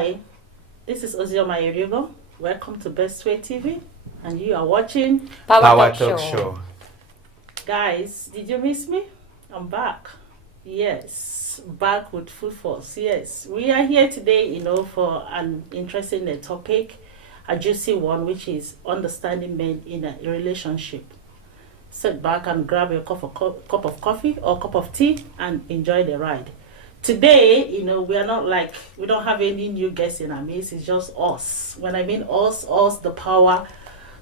Hi, this is Ozioma Irigo. Welcome to Best Way TV, and you are watching Power Talk Show. Guys, did you miss me? I'm back. Yes, back with full force. Yes, we are here today, for an interesting topic, a juicy one, which is understanding men in a relationship. Sit back and grab your cup of coffee or cup of tea and enjoy the ride. Today, we don't have any new guests in our midst. It's just us. When I mean us, the Power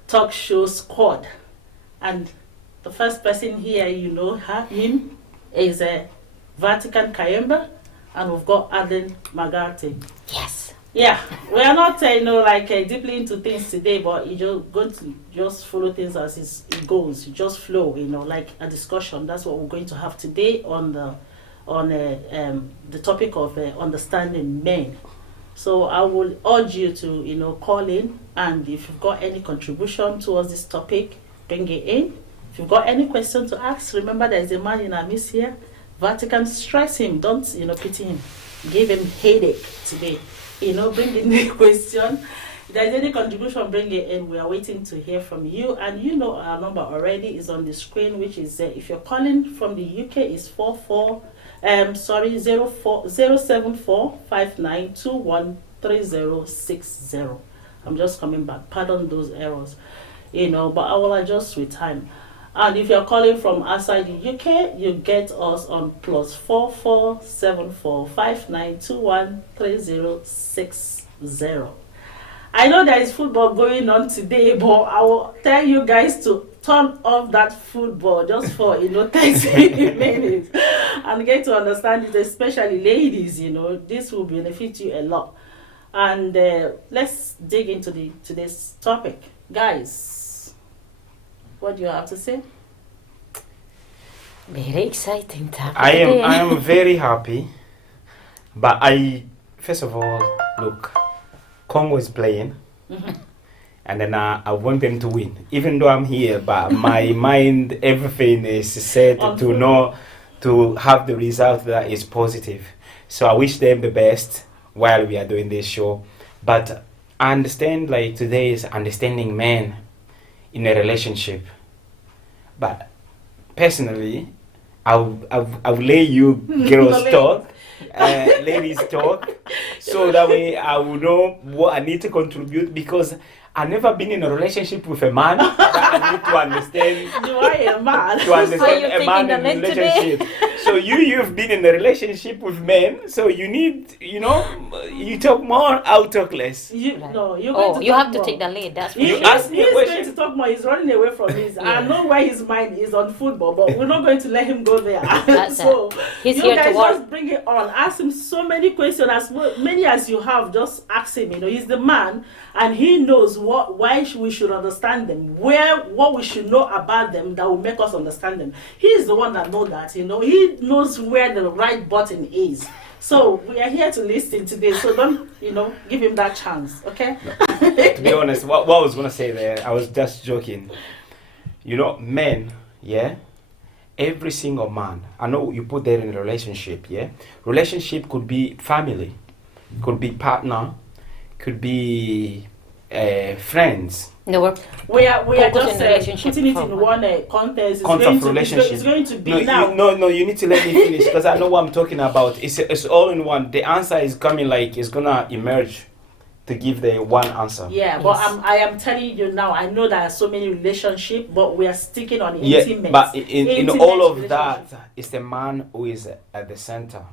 Talk Show squad. And the first person here, him is Vatican Kayemba, and we've got Aden Magarte. Yes. Yeah, we are not, deeply into things today, but you're going to just follow things as it goes. You just flow, like a discussion. That's what we're going to have today on the topic of understanding men. So I will urge you to, call in, and if you've got any contribution towards this topic, bring it in. If you've got any question to ask, remember there is a man in our midst here. Vatican, stress him. Don't, pity him. Give him headache today. Bring in the question. If there's any contribution, bring it in. We are waiting to hear from you. And our number already is on the screen, which is, if you're calling from the UK, is 07459213060. I'm just coming back. Pardon those errors. But I will adjust with time. And if you're calling from outside the UK, you get us on +447459213060. I know there is football going on today, but I will tell you guys to turn off that football just for 30 minutes and get to understand it, especially ladies. This will benefit you a lot. And let's dig into today's topic, guys. What do you have to say? Very exciting topic. I am very happy, but first of all, look, Congo is playing, and then I want them to win. Even though I'm here, but my mind, everything is set to have the result that is positive. So I wish them the best while we are doing this show. But I understand, today is understanding men in a relationship. But personally, I'll let you girls talk, ladies talk, so that way I will know what I need to contribute, because I've never been in a relationship with a man that I need to understand. You are a man. To understand a man in a relationship. So you've been in a relationship with men, so you need, you talk more, I'll talk less. You have to take the lead. That's for You sure. ask me a He's question. going to talk more. He's running away from his. I know where his mind is on football, but we're not going to let him go there. So He's you here guys to work. just bring it on. Ask him so many questions, as many as you have. Just ask him. He's the man, and he knows why we should understand them, what we should know about them that will make us understand them. He's the one that knows that. He knows where the right button is. So we are here to listen today. So don't give him that chance. Okay. To be honest, what I was gonna say there, I was just joking. Men, yeah. Every single man, I know you put that in a relationship, yeah. Relationship could be family, could be partner, could be friends. No, we are just relationship putting it in one context. Relationship. It's going to be No, you need to let me finish, because I know what I'm talking about. It's all in one. The answer is coming, it's gonna emerge to give the one answer. Yeah, Yes. but I am telling you now, I know there are so many relationships, but we are sticking on Yeah, intimate. but in intimate all of relationship. that, it's the man who is at the center.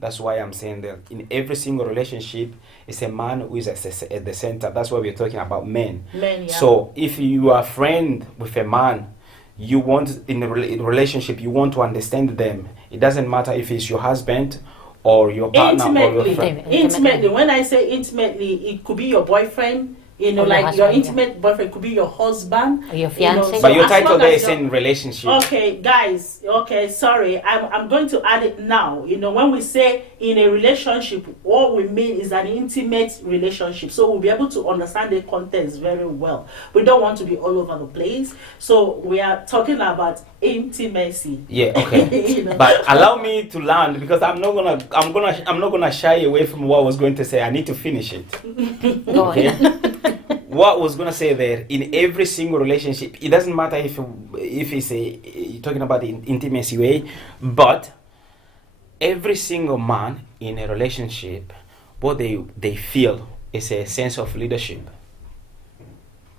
That's why I'm saying that in every single relationship, it's a man who is at the center. That's why we're talking about men. Men, yeah. So if you are a friend with a man, you want in a relationship, you want to understand them. It doesn't matter if it's your husband or your partner or your friend. Intimately. When I say intimately, it could be your boyfriend, You know, like your intimate boyfriend could be your husband, or your fiance. But your title there is in relationship. Okay, guys. Okay, sorry. I'm going to add it now. You know, when we say in a relationship, what we mean is an intimate relationship. So we'll be able to understand the contents very well. We don't want to be all over the place. So we are talking about intimacy. Yeah. Okay. But allow me to land, because I'm not gonna shy away from what I was going to say. I need to finish it. Okay. What I was gonna say there, in every single relationship, it doesn't matter if it's you're talking about the intimacy way, but every single man in a relationship, what they feel is a sense of leadership.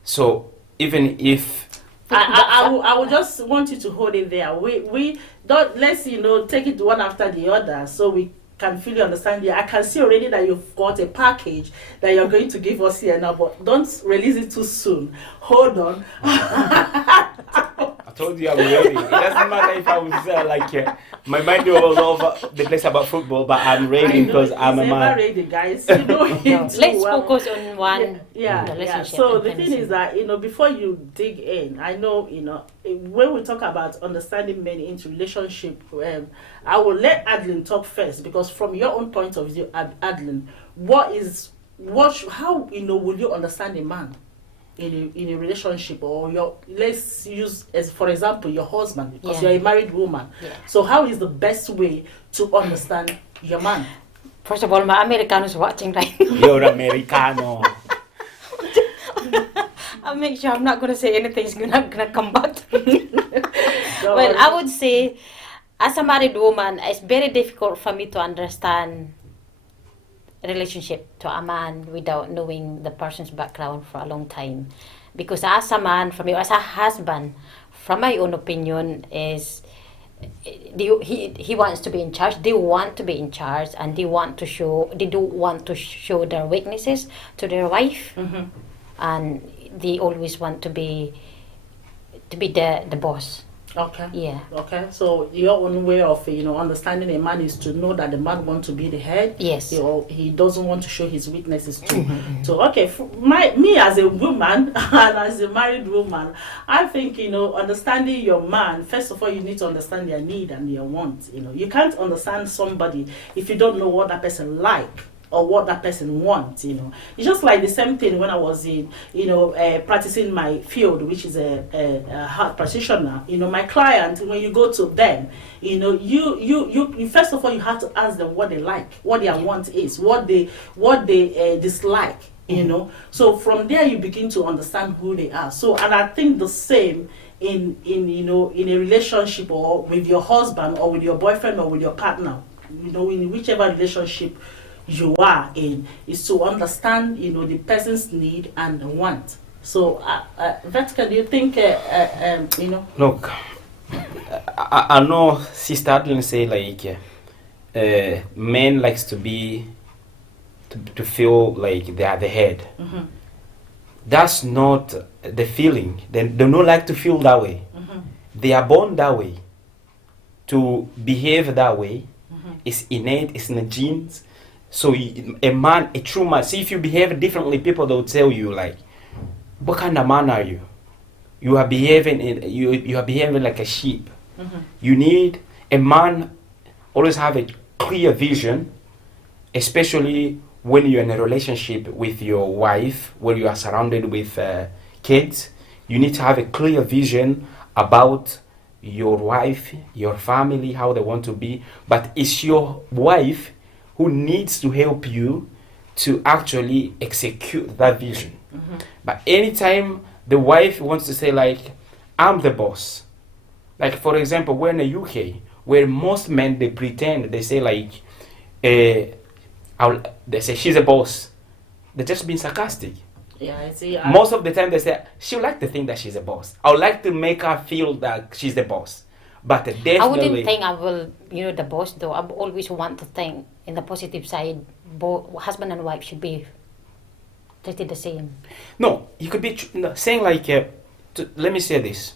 So even if I would just want you to hold it there. We don't, let's take it one after the other, so we can fully understand you. I can see already that you've got a package that you're going to give us here now, but don't release it too soon. Hold on. I told you I'm ready. It doesn't matter if I was my mind was all over the place about football, but I'm ready because I'm a man. Ready, guys. You know him Let's focus on one relationship. So the thing is that before you dig in, I know when we talk about understanding men into relationship, I will let Adeline talk first, because from your own point of view, Adeline, how will you understand a man in a relationship, or let's use as for example your husband, because you're a married woman. So how is the best way to understand your man? First of all, my Americanos watching, right? You're Americano. I'll make sure I'm not going to say anything's gonna come back to me. Well, I would say, as a married woman, it's very difficult for me to understand relationship to a man without knowing the person's background for a long time, because as a man, for me, as a husband, from my own opinion, is he wants to be in charge. They want to be in charge, and they don't want to show their weaknesses to their wife, and they always want to be the boss. Okay. Yeah. Okay. So your own way of understanding a man is to know that the man wants to be the head. Yes. He doesn't want to show his weaknesses too. So okay, me as a woman and as a married woman, I think understanding your man. First of all, you need to understand their need and their want. You can't understand somebody if you don't know what that person like or what that person wants. It's just like the same thing when I was in practicing my field, which is a heart practitioner. My client, when you go to them, you first of all you have to ask them what they like, what their want is, what they dislike. So from there you begin to understand who they are. So, and I think the same in a relationship, or with your husband or with your boyfriend or with your partner, in whichever relationship you are in, is to understand the person's need and want. So Vetka, do you think Look, I know Sister Adeline say men likes to feel like they are the head. That's not the feeling. They don't like to feel that way. They are born that way. To behave that way is innate, it's in the genes. So a true man, see, if you behave differently, people will tell you what kind of man are you? You are behaving like a sheep. You need a man always have a clear vision, especially when you're in a relationship with your wife, where you are surrounded with kids. You need to have a clear vision about your wife, your family, how they want to be. But it's your wife who needs to help you to actually execute that vision. But anytime the wife wants to say I'm the boss, for example, we're in the UK, where most men, they pretend, they say they say she's a boss. They're just being sarcastic. Yeah, I see. Most of the time they say she would like to think that she's a boss. I would like to make her feel that she's the boss. But definitely, I wouldn't think I will, the boss though. I always want to think in the positive side, both husband and wife should be treated the same. No, you could be saying let me say this.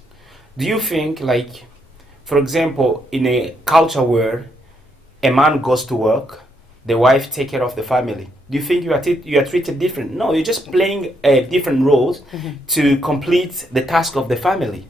Do you think for example, in a culture where a man goes to work, the wife take care of the family, Do you think you are treated different? No, you're just playing different roles to complete the task of the family.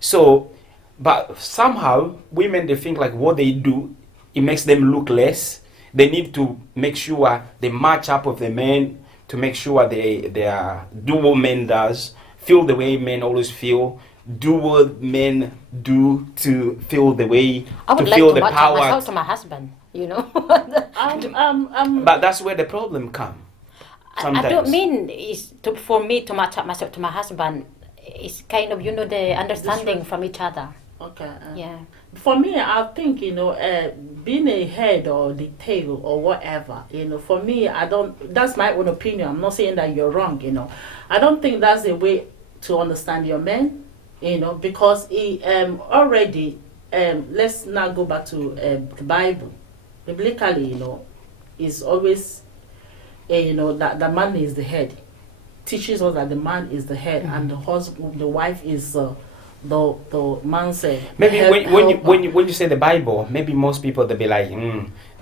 So, but somehow women, they think like what they do, it makes them look less. They need to make sure they match up with the men, to make sure they are, do what men does, feel the way men always feel, do what men do to feel the way, I would to like feel to the match power. myself to my husband, you know. But that's where the problem comes. Sometimes. I don't mean for me to match up myself to my husband. It's kind of, you know, the understanding from each other. Okay. Yeah. For me, I think, you know, being a head or the tail or whatever, you know, for me, I don't, that's my own opinion. I'm not saying that you're wrong, you know. I don't think that's the way to understand your men, you know, because he already, let's now go back to the Bible. Biblically, you know, is always, you know, that the man is the head. Teaches us that the man is the head and the husband, the wife is the man's maybe when you say the Bible, maybe most people they'll be like,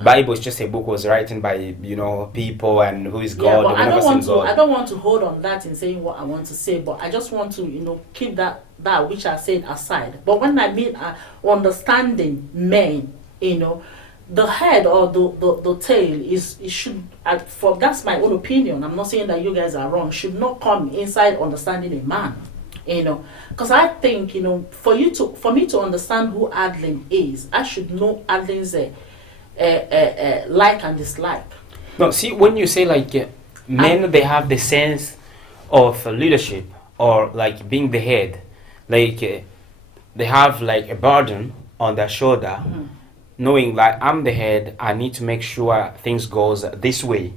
Bible is just a book was written by, you know, people and who is God. But I don't want to hold on that in saying what I want to say, but I just want to, you know, keep that which I said aside. But when I mean understanding men, you know, the head or the tail is, it should, for that's my own opinion. I'm not saying that you guys are wrong. Should not come inside understanding a man, you know, because I think, you know, for me to understand who Adeline is, I should know Adeline's like and dislike. No, see, when you say like men, they have the sense of leadership or like being the head, like they have like a burden on their shoulder. Knowing that I'm the head, I need to make sure things goes this way.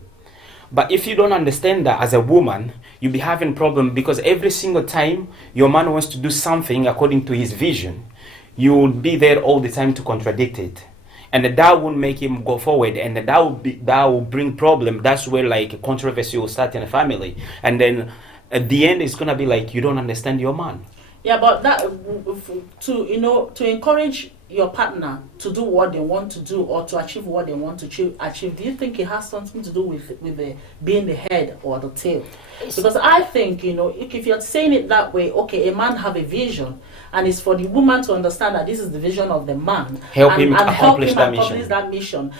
But if you don't understand that as a woman, you'll be having problem because every single time your man wants to do something according to his vision, you will be there all the time to contradict it. And that won't make him go forward, and that will bring problem. That's where like controversy will start in a family. And then at the end it's gonna be like you don't understand your man. Yeah, but that to encourage your partner to do what they want to do or to achieve what they want to achieve, do you think it has something to do with being the head or the tail? Because I think, you know, if you're saying it that way, okay, a man have a vision and it's for the woman to understand that this is the vision of the man, help him accomplish that mission.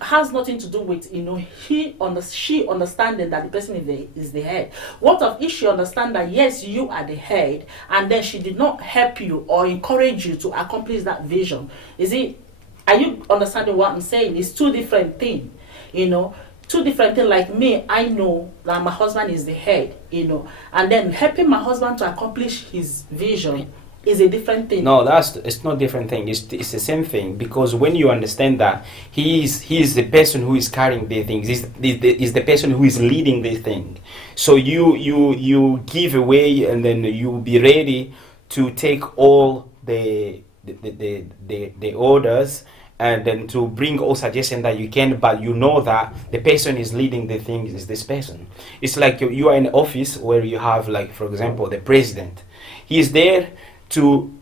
Has nothing to do with, you know, she understanding that the person is the head. What if she understand that yes, you are the head, and then she did not help you or encourage you to accomplish that vision? Are you understanding what I'm saying? It's two different things, you know. Two different things. Like me, I know that my husband is the head, you know, and then helping my husband to accomplish his vision is a different thing. No, it's not different thing. It's the same thing, because when you understand that he is the person who is carrying the things, is the person who is leading the thing. So you give away, and then you be ready to take all the orders, and then to bring all suggestions that you can, but you know that the person is leading the thing is this person. It's like you are in an office where you have, like, for example, the president. He is there to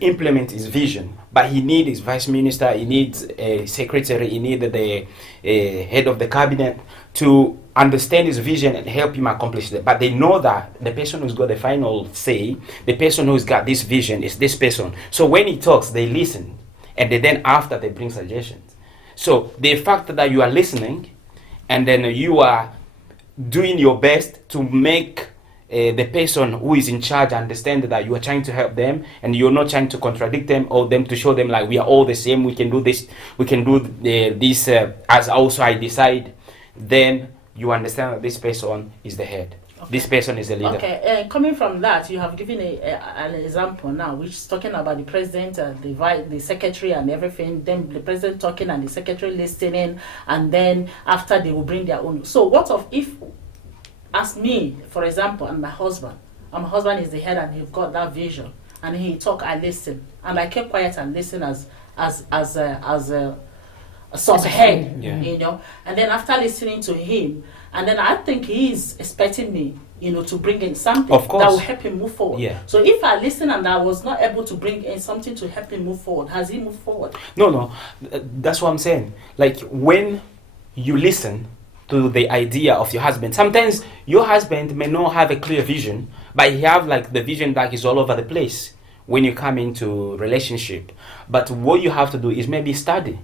implement his vision, but he needs his vice minister, he needs a secretary, he needs the head of the cabinet to understand his vision and help him accomplish that. But they know that the person who's got the final say, the person who's got this vision, is this person. So when he talks, they listen, and then after they bring suggestions. So the fact that you are listening, and then you are doing your best to make the person who is in charge understand that you are trying to help them, and you're not trying to contradict them or them to show them like we are all the same, we can do this, we can do this as also I decide. Then you understand that this person is the head. Okay. This person is the leader. Okay, coming from that, you have given an example now, which is talking about the president, the secretary and everything, then the president talking and the secretary listening, and then after they will bring their own. So what if, as me, for example, and my husband is the head and he's got that vision, and he talk, I listen, and I keep quiet and listen as a sub-head, yeah. You know, and then after listening to him, and then I think he is expecting me, you know, to bring in something that will help him move forward. Yeah. So if I listen and I was not able to bring in something to help him move forward, has he moved forward? No, that's what I'm saying. Like when you listen to the idea of your husband. Sometimes your husband may not have a clear vision, but he have like the vision that is all over the place when you come into relationship. But what you have to do is maybe study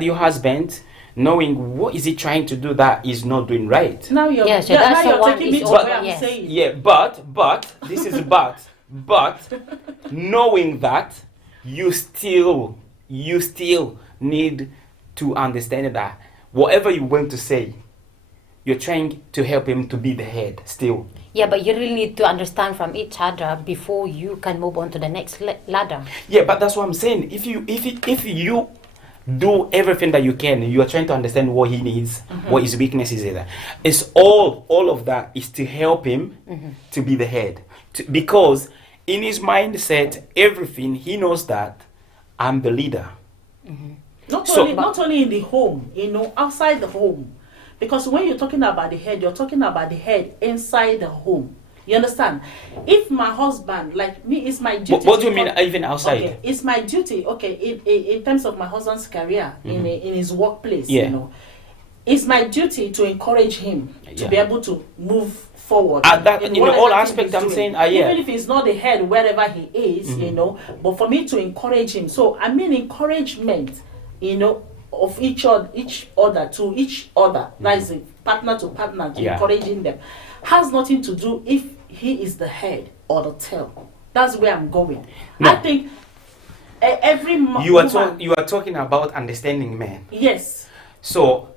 your husband, knowing what is he trying to do that is not doing right. Now you're, Yeah, so now that's the you're one taking me is to over, where I'm yes. saying. Yeah, but this is but knowing that you still need to understand that whatever you want to say, you're trying to help him to be the head still. Yeah, but you really need to understand from each other before you can move on to the next ladder. Yeah, but that's what I'm saying. If you do everything that you can, you are trying to understand what he needs, what his weaknesses are. It's all of that is to help him to be the head. Because in his mindset, everything, he knows that I'm the leader. Not So- only in the home, outside the home. Because when you're talking about the head, you're talking about the head inside the home. You understand? If my husband, like me, it's my duty. What do you to mean even outside? Okay, it's my duty. Okay, in terms of my husband's career, in his workplace, Yeah. it's my duty to encourage him to be Yeah. able to move forward. That, in whatever all thing aspects, he's I'm doing. saying, yeah. Even if he's not the head wherever he is, but for me to encourage him. So I mean encouragement, of each other to each other. That is a partner to partner to Yeah. encouraging them. Has nothing to do if he is the head or the tail. That's where I'm going. No. I think every You are woman, you are talking about understanding men. yes. So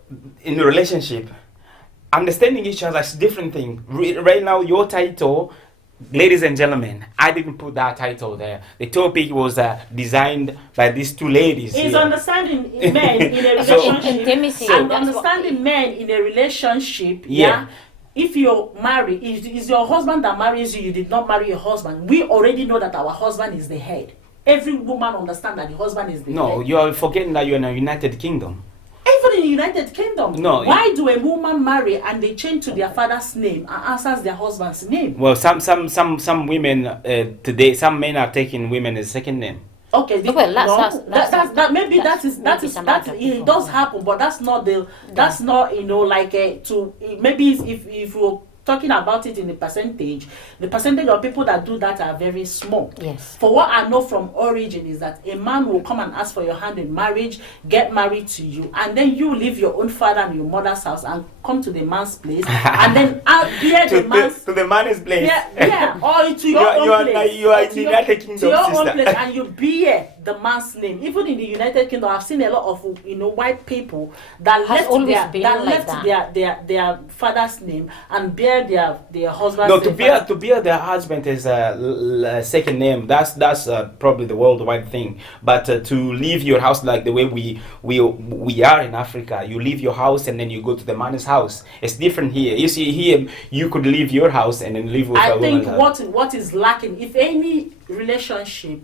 in a relationship, understanding each other is a different thing. Right now, your title, ladies and gentlemen, I didn't put that title there. The topic was designed by these two ladies. Is here. understanding men in a So- relationship Intimacy, and that's understanding men in a relationship. Yeah. If you're married, if it's your husband that marries you, you did not marry your husband. We already know that our husband is the head. Every woman understands that the husband is the No, head. you are forgetting that you're in a United Kingdom. Even in the United Kingdom, No, why do a woman marry and they change to their father's name and answers their husband's name? Well, some women today, some men are taking women as second name. Okay, Well, maybe that's that is some that other it people. does happen, but that's not like to maybe if you're talking about it in the percentage of people that do that are very small. Yes. For what I know from origin is that a man will come and ask for your hand in marriage, get married to you, and then you leave your own father and your mother's house and come to the man's place, and then bear the man's to the man's place. yeah, or to your own place. You are or in to the your- United Kingdom, to your own sister. place, and you bear the man's name. Even in the United Kingdom, I've seen a lot of white people that Has always left been that like left their father's name and bear their husband's No, name. to bear their husband is a second name. That's probably the worldwide thing. But to leave your house like the way we are in Africa, you leave your house and then you go to the man's house. It's different here. You see, here you could leave your house and then live with I a think woman's house. what is lacking, if any relationship,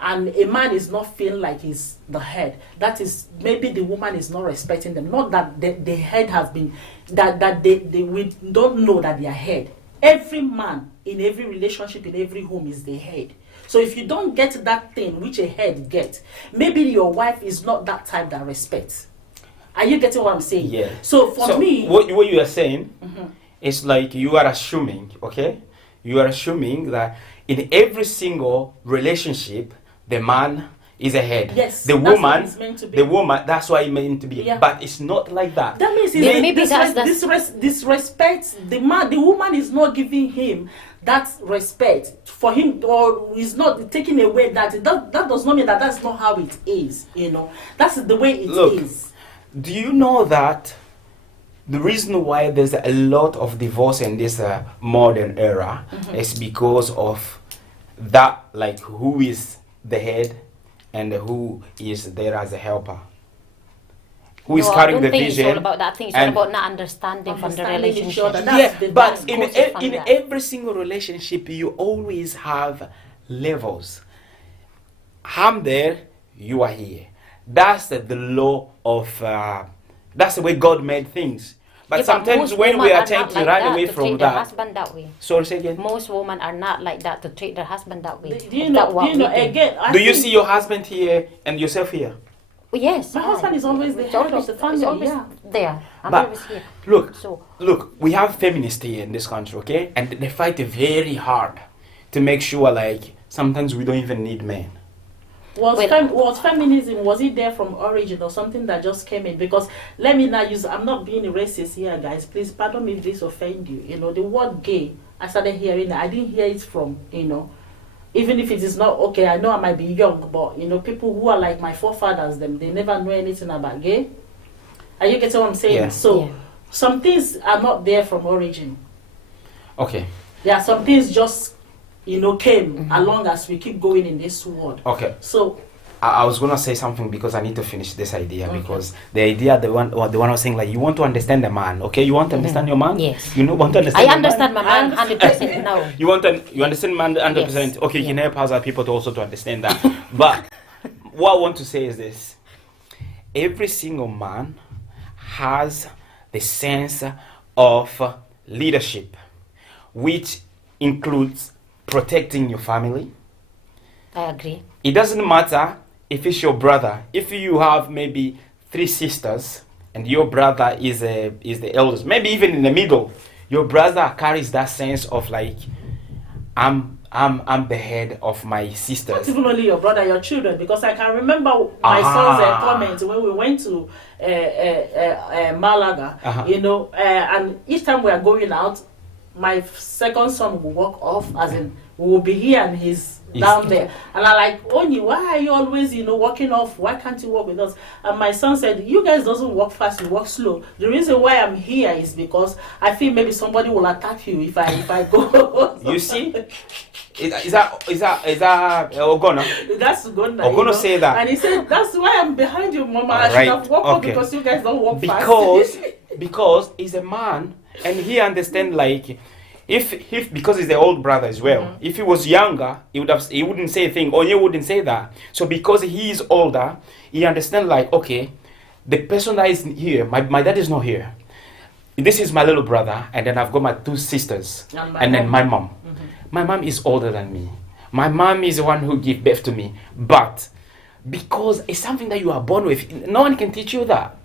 and a man is not feeling like he's the head, that is maybe the woman is not respecting them. Not that the head has been that we don't know that they are head. Every man in every relationship in every home is the head. So if you don't get that thing which a head gets, maybe your wife is not that type that respects. Are you getting what I'm saying? Yeah. So for me, what you are saying is like you are assuming, okay? You are assuming that in every single relationship, the man is a head. Yes, The that's what woman, it's meant to be. the woman, that's why it's meant to be. Yeah. But it's not like that. that means Yeah, maybe that's- disrespect the man. The woman is not giving him that respect for him, or is not taking away that. That does not mean that that's not how it is. That's the way it is. Look, do you know that the reason why there's a lot of divorce in this modern era is because of that, like who is the head and who is there as a helper? Who is No, I carrying don't the think vision? it's all about that. I think it's all and- about not understanding from the Understanding each relationship. other. That's Yeah, the- but that's in goes from in that. every single relationship, you always have levels. I'm there, you are here. That's the law of. That's the way God made things. But Yeah, sometimes most when we women are are trying not to like run that, away to from treat their that. husband that way. Sorry, say again. Most women are not like that to treat their husband that way. Do you Is know? that what we do? Again, I Do you think- see your husband here and yourself here? Yes. My husband is always the It's head of the family, It's always yeah. there. I'm But- always here. Look, So look, we have feminists here in this country, okay? And they fight very hard to make sure, like, sometimes we don't even need men. Was feminism, was it there from origin or something that just came in? Because let me not use, I'm not being a racist here, guys. Please pardon me if this offend you. You know, the word gay, I started hearing it. I didn't hear it from, you know, even if it is not okay, I know I might be young, but, you know, people who are like my forefathers, them, they never know anything about gay. Are you getting what I'm saying? Yeah. So, Yeah. some things are not there from origin. Okay, There are some things just, you know, came along as we keep going in this world. okay. So, I was gonna say something because I need to finish this idea, Okay. because the idea, the one I was saying, like, you want to understand the man, okay? You want to understand your man? Yes. You know, want to I understand your understand man? my man 100% now. You understand man 100%? Yes. Okay, you can help other people to also to understand that. But what I want to say is this: every single man has the sense of leadership, which includes protecting your family. I agree. It doesn't matter if it's your brother. If you have maybe 3 sisters and your brother is the eldest, maybe even in the middle, your brother carries that sense of like, I'm the head of my not sisters. even only your brother, your children, because I can remember my son's comment when we went to Malaga, Uh-huh. you know, and each time we are going out, my second son will walk off, as in, we will be here and he's down there. And I'm like, Onyi, why are you always, you know, walking off? Why can't you walk with us? And my son said, you guys doesn't walk fast, you walk slow. The reason why I'm here is because I feel maybe somebody will attack you if I go. You see? Is that Ogona? That's good. Ogona say that. And he said, that's why I'm behind you, Mama. I Alright, should have walked up okay. because you guys don't walk Because fast. because he's a man and he understand, like, if because he's the old brother as well. If he was younger, he wouldn't say a thing, or you wouldn't say that. So because he is older, he understand, like, okay, the person that is here, my dad is not here. This is my little brother, and then I've got my 2 sisters, And then my mom. My mom is older than me. My mom is the one who gave birth to me. But because it's something that you are born with, no one can teach you that.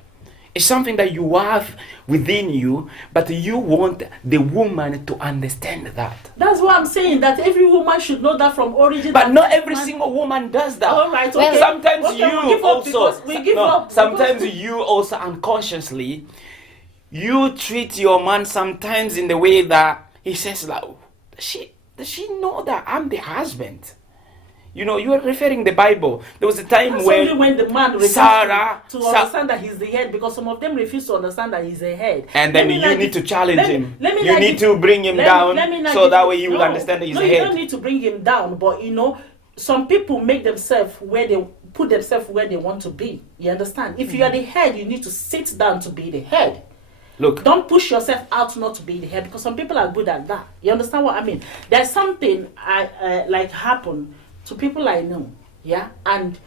It's something that you have within you, but you want the woman to understand that. That's what I'm saying, that every woman should know that from origin. But that not every man- single woman does that. All right, Well, okay. Sometimes Okay, you we give up also, because we give no, up. sometimes because- you also unconsciously, you treat your man sometimes in the way that he says, like, does she know that I'm the husband? You know, you are referring the Bible. There was a time That's only when when the man refuses Sarah- to understand that he's the head, because some of them refuse to understand that he's the head. and Let then me you like need this- to challenge let me- him. let me You like need this- to bring him let down me like so this- that way he will no, understand that he's no, the you head. don't need to bring him down, but you know, some people make themselves where they put themselves where they want to be. You understand? If you are the head, you need to sit down to be the head. Look, Don't push yourself out not to be the head, because some people are good at that. You understand what I mean? There's something like happen to people I know, yeah, and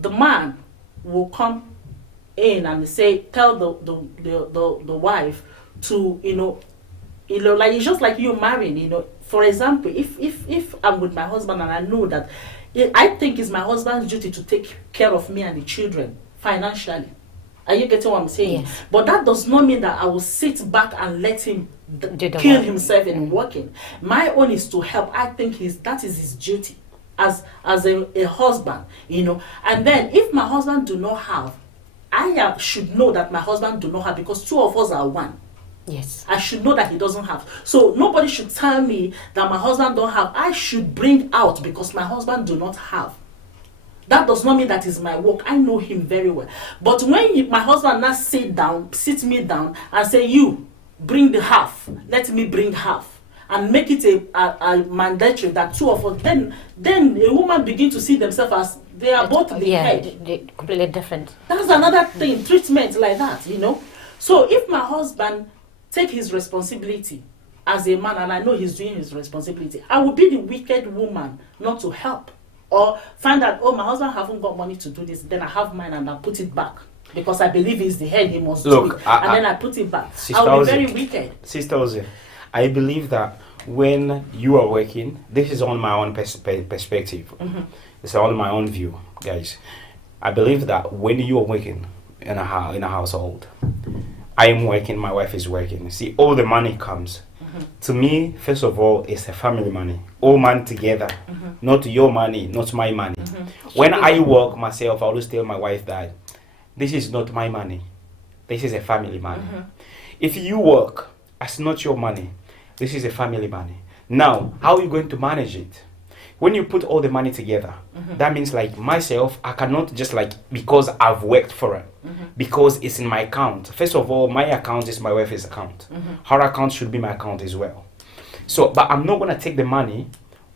the man will come in and tell the wife to, you know, like, it's just like you marrying, you know. For example, if I'm with my husband and I know that I think it's my husband's duty to take care of me and the children financially. Are you getting what I'm saying? Yes. But that does not mean that I will sit back and let him Do the kill work. himself in working. My own is to help. I think that is his duty as a husband, you know. And then if my husband do not have, should know that my husband do not have, because 2 of us are one. Yes. I should know that he doesn't have. So nobody should tell me that my husband don't have. I should bring out because my husband do not have. That does not mean that is my work. I know him very well. But when my husband now sit me down and say, you bring the half, let me bring half, and make it a mandatory that 2 of us, then a woman begin to see themselves as they are both the head. they're completely different. That's another thing, treatment like that, you know. So if my husband take his responsibility as a man, and I know he's doing his responsibility, I will be the wicked woman not to help. Or find out, oh, my husband haven't got money to do this, then I have mine and I put it back. Because I believe he's the head, he must do it. And then I put it back. I'll be very wicked. Sister Ozzy, I believe that when you are working, this is on my own perspective. It's on my own view, guys. I believe that when you are working in a household, I am working, my wife is working. See, all the money comes. To me, first of all, it's a family money. All money together, not your money, not my money. When I work myself, I always tell my wife that this is not my money. This is a family money. If you work, it's not your money. This is a family money. Now, how are you going to manage it? When you put all the money together, that means like myself, I cannot just like, because I've worked for it, because it's in my account. First of all, my account is my wife's account. Her account should be my account as well. So, but I'm not going to take the money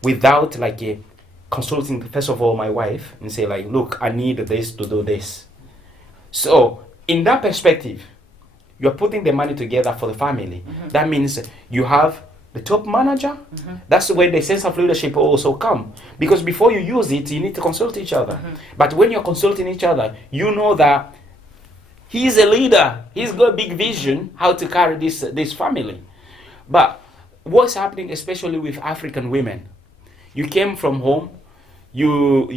without like consulting, first of all, my wife and say like, look, I need this to do this. So, in that perspective, you're putting the money together for the family. That means you have the top manager. That's where the sense of leadership also come, because before you use it, you need to consult each other. But when you're consulting each other, you know that he's a leader. He's got a big vision how to carry this family. But what's happening, especially with African women? You came from home. You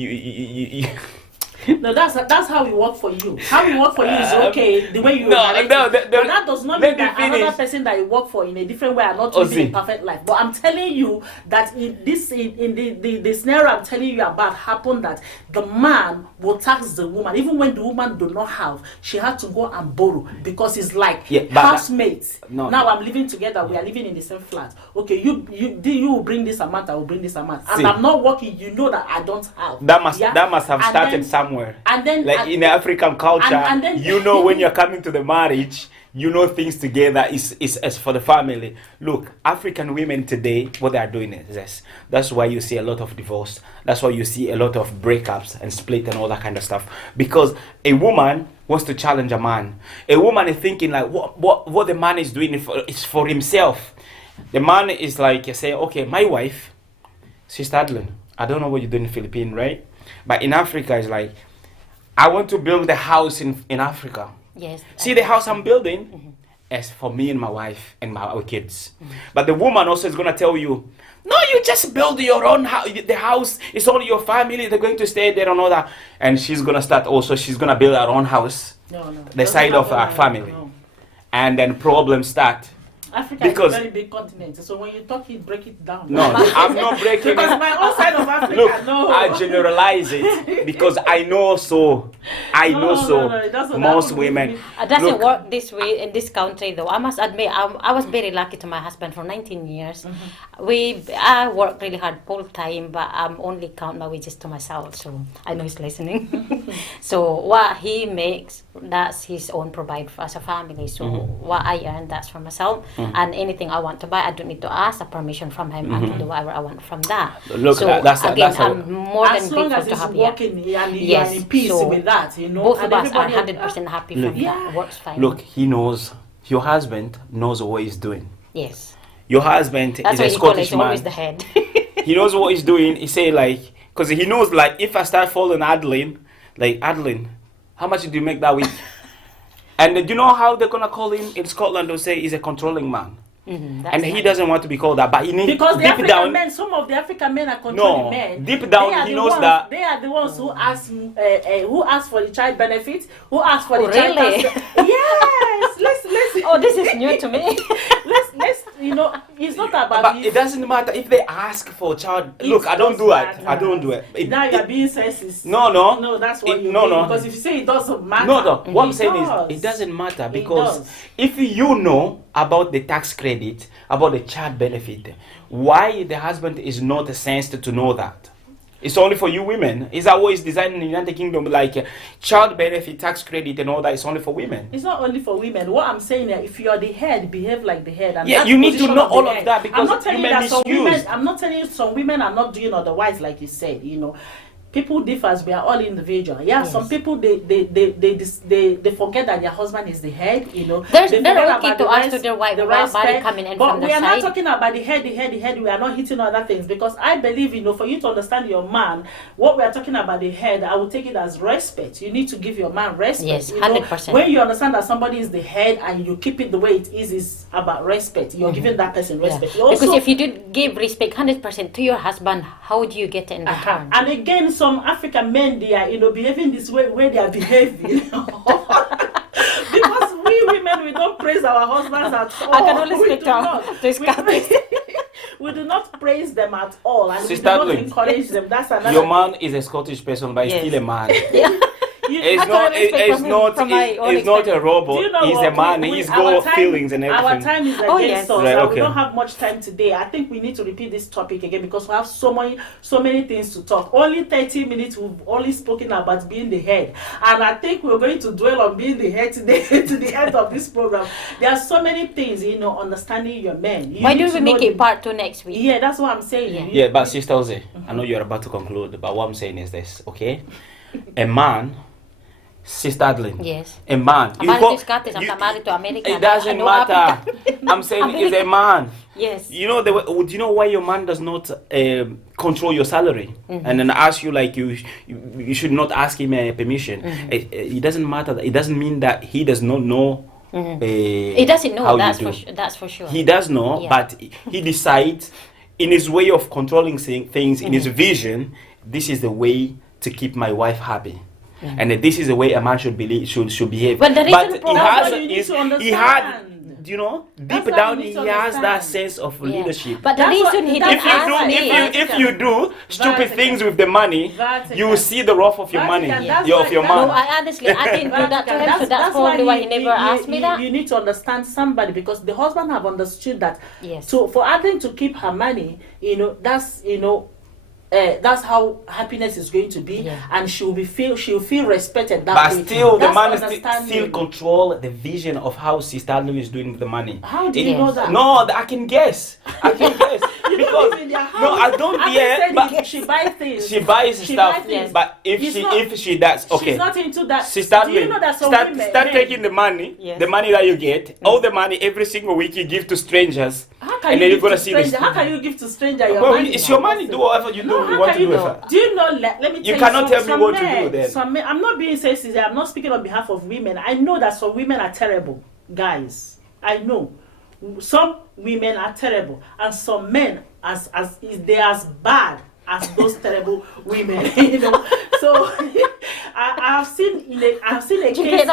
No, that's how we work for you. How we work for you is okay. The way you but that does not mean that another person that you work for in a different way are not living a perfect life. But I'm telling you that in the scenario I'm telling you about happened, that the man will tax the woman even when the woman do not have. She had to go and borrow, because it's like housemates. Now I'm living together. We are living in the same flat. Okay, you bring this amount, I will bring this amount, and I'm not working. You know that I don't have. That must have started somewhere. And then, like in the African culture, and then, you know, when you're coming to the marriage, you know things together is as for the family. Look, African women today, what they are doing is this. That's why you see a lot of divorce. That's why you see a lot of breakups and split and all that kind of stuff. Because a woman wants to challenge a man. A woman is thinking like, what the man is doing is for himself. The man is like, you say, okay, my wife, she's Adeline. I don't know what you do in the Philippines, right? But in Africa, it's like, I want to build the house in Africa. Yes. See the house I'm building? It's for me and my wife and our kids. But the woman also is going to tell you, no, you just build your own house. The house is only your family. They're going to stay there and all that. And she's going to start also, she's going to build her own house. The side of our family. And then problems start. Africa is a very big continent, so when you talk it, break it down. No, I'm not breaking it. Because my own side of Africa, look, I generalize it because I know so. Most women. It doesn't work this way in this country, though. I must admit, I was very lucky to my husband for 19 years. I work really hard full time, but I'm only count my wages to myself, so I know he's listening. So what he makes, that's his own provide for as a family. So what I earn, that's for myself. And anything I want to buy, I don't need to ask a permission from him. I can do whatever I want from that. Look, so I'm more than grateful to have working and you are in peace with that, you know. Both of us are 100% happy from that. Works fine. Look, he knows, your husband knows what he's doing. Yes. Your husband is a Scottish man. Always the head. He knows what he's doing. He say like, because he knows like, if I start following Adeline, like, Adeline, how much do you make that week? And you know how they're gonna call him in Scotland? They'll say he's a controlling man, and he doesn't want to be called that. But he needs, because the African men, some of the African men are controlling men. Deep down, he knows that they are the ones who ask for the child benefit, who ask for the child benefit. Yes, let's. Oh, this is new to me. let's you know, it's not about. But it doesn't matter if they ask for a child. Look, I don't do it. I don't do it. Now you're being sexist. No, that's what you mean. Because if you say it doesn't matter. No. What I'm saying is, it doesn't matter, because if you know about the tax credit, about the child benefit, why the husband is not sensed to know that? It's only for you women. It's always designed in the United Kingdom, like child benefit, tax credit, and all that. It's only for women. It's not only for women. What I'm saying is, if you're the head, behave like the head. And you need to know all of that, because I'm not telling you that some women. I'm not telling you some women are not doing otherwise, like you said. You know, people differ. We are all individual. Yes. Some people they forget that their husband is the head. You know, they're okay to ask to their wife about money coming in from the side. But we are not talking about the head. We are not hitting other things, because I believe, you know, for you to understand your man, what we are talking about the head, I will take it as respect. You need to give your man respect. Yes, 100%. When you understand that somebody is the head and you keep it the way it is about respect. You're giving that person respect. Also, because if you do give respect 100% to your husband, how do you get it in return? And again, some African men, they are, behaving this way where they are behaving. Because we women, we don't praise our husbands at all. I can only speak to we do not praise them at all, and Sister we do not Lynn, encourage them. That's another Your thing. man is a Scottish person, but he's Yes. still a man. You- It's I not. can only speak from my own It's not a experience. robot. Do you know He's what? a man. He's got feelings and everything. Our time is against Oh, yes. us, Right, and okay. we don't have much time today. I think we need to repeat this topic again because we have so many things to talk. Only 30 minutes. We've only spoken about being the head, and I think we're going to dwell on being the head today to the end of this program. There are so many things, understanding your men. You Why need don't to we make know it part 2 next week? Yeah, that's what I'm saying. Yeah. You- Yeah, but Sister Ozzy, I know you're about to conclude, but what I'm saying is this, okay? A man, Sister Adeline, Yes. a man. I'm married to Scottish. I'm not married to American. It doesn't I know matter. African. I'm saying he's a man. Yes. You know do you know why your man does not control your salary and then ask you like you should not ask him permission? It doesn't matter. It doesn't mean that he does not know. He doesn't know. how That's you do. that's for sure. He does know, Yeah. but he decides in his way of controlling things, in his vision, this is the way to keep my wife happy. And that this is the way a man should behave. But the reason he for- has, That's what you need is, to he had, understand. deep That's what down, you need he to has that understand. sense of Yeah. leadership. But the That's what- reason he that's if didn't you do, ask me. if you do stupid Vatican. things with the money, Vatican. you will see the wrath of your money, Vatican, that's of why- your that's No, man. I honestly, I didn't do that to him, so that's why probably why he never asked me that. You need to understand somebody because the husband have understood that. Yes. So for Adeline to keep her money, that's how happiness is going to be, Yeah. and she'll feel respected that But way. still, the That's man understanding. still control the vision of how Sister Adeline is doing with the money. How do you Yes. know that? No, I can guess. I can guess You don't because live in their house. no, I don't. Adeline Yeah, said but she buys things. she buys She stuff. buys things. But if It's she not- if she does, okay. She's not into that. Sister Do you Adeline, know that some start women taking the money, Yes. the money that you get, all the money every single week you give to strangers, How can and you then you're give gonna to see this. stranger? How can you give to stranger your Well, money? it's now? your money. Do whatever you do. No, You how want can to do you with know? it. Do you know? Let me tell You you. cannot tell me some what to men, do then. Some men, I'm not being sensitive. I'm not speaking on behalf of women. I know that some women are terrible, guys. I know some women are terrible, and some men they're as bad as those terrible women. So I've seen a case.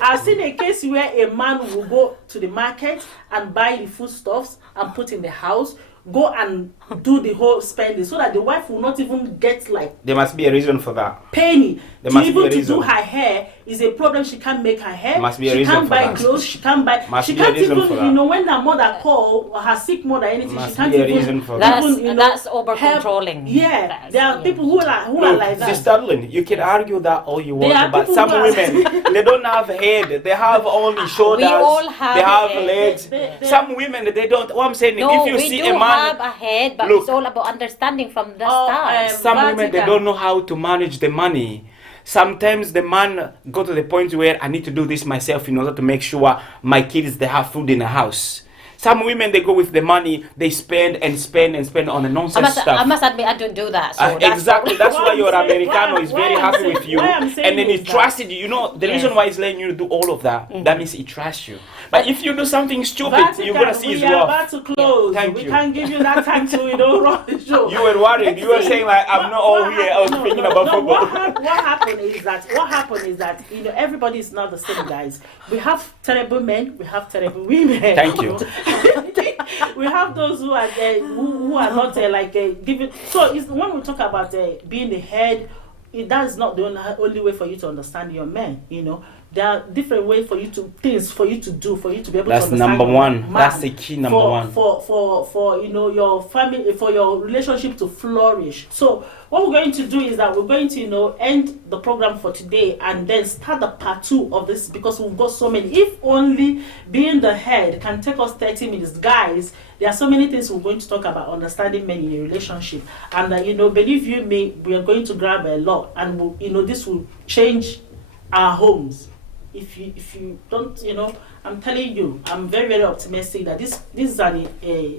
I've seen a case where a man will go to the market and buy the foodstuffs and put in the house, go and do the whole spending, so that the wife will not even get like There must be a reason for that. penny. There must be a Even to reason. do her hair is a problem. She can't make her hair. Must be a she reason can't for buy that. clothes. She can't buy. Must she be a can't reason even, for that. when her mother call or her sick mother, anything, Must she can't be a even. reason for that. That's over controlling. Yeah, there are people who are like that. Sister Adeline, you can argue that all you There want, are but people some who are- women they don't have head. They have only shoulders. all have they have a head. legs. They- Some women they don't. What I'm saying, No, if you we see do a man, have a head, but Look. it's all about understanding from the Oh, start. some women they Vatican. don't know how to manage the money. Sometimes the man go to the point where I need to do this myself in order to make sure my kids they have food in the house. Some women they go with the money, they spend and spend and spend on the nonsense stuff. I must admit, I don't do that. So that's Exactly, that's Why why I'm your saying- Americano why- is why very I'm happy saying- with you, why I'm saying and then he is that- trusted you. You know the Yes. reason why he's letting you do all of that. That means he trusts you. But if you do something stupid, Vatican, you're gonna see his we are wrath. about to close. Thank we you. can't give you that time to run the show. You were worried. You were saying like I'm not all here. I was thinking about football. What happened is that everybody is not the same, guys. We have terrible men. We have terrible women. Thank you. We have those who are who are not giving. So it's, when we talk about being the head, that is not the only way for you to understand your men. There are different ways for you to do, for you to be able That's to understand number your one. man. That's the key number one. For your family, for your relationship to flourish. So what we're going to do is that we're going to end the program for today and then start the part 2 of this, because we've got so many. If only being the head can take us 30 minutes, guys, there are so many things we're going to talk about understanding men in a relationship, and believe you me, we are going to grab a lot, and this will change our homes. If you don't, I'm telling you, I'm very, very optimistic that this is an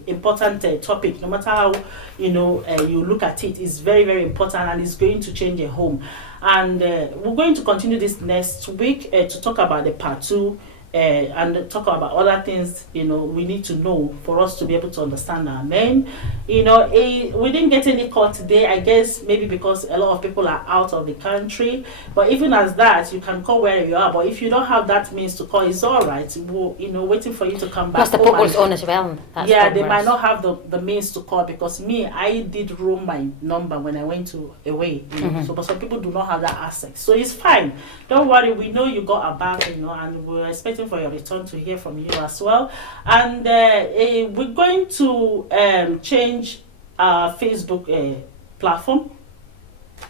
important topic. No matter how you look at it, it's very, very important, and it's going to change a home. And we're going to continue this next week to talk about the part 2. and talk about other things, you know, we need to know for us to be able to understand our name. You know, we didn't get any call today, I guess maybe because a lot of people are out of the country. But even as that, you can call where you are. But if you don't have that means to call, it's all right. We'll, you know, waiting for you to come back. Plus the people's on as well. That's yeah, they worse. might not have the means to call, because me, I did roam my number when I went to away. You know? So, but some people do not have that access. So it's fine. Don't worry. We know you got a back, you know, and we're expecting for your return to hear from you as well. And we're going to change our Facebook platform,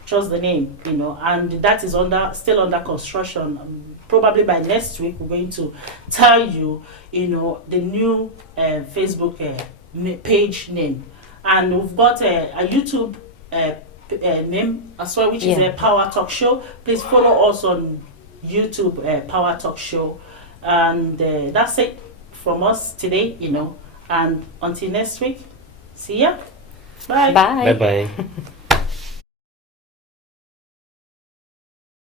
just the name, you know, and that is still under construction. Probably by next week, we're going to tell you, you know, the new Facebook page name, and we've got a YouTube name as well, which is a Power Talk Show. Please follow us on YouTube, Power Talk Show, and that's it from us today, you know, and until next week, see ya. Bye. Bye. Bye bye.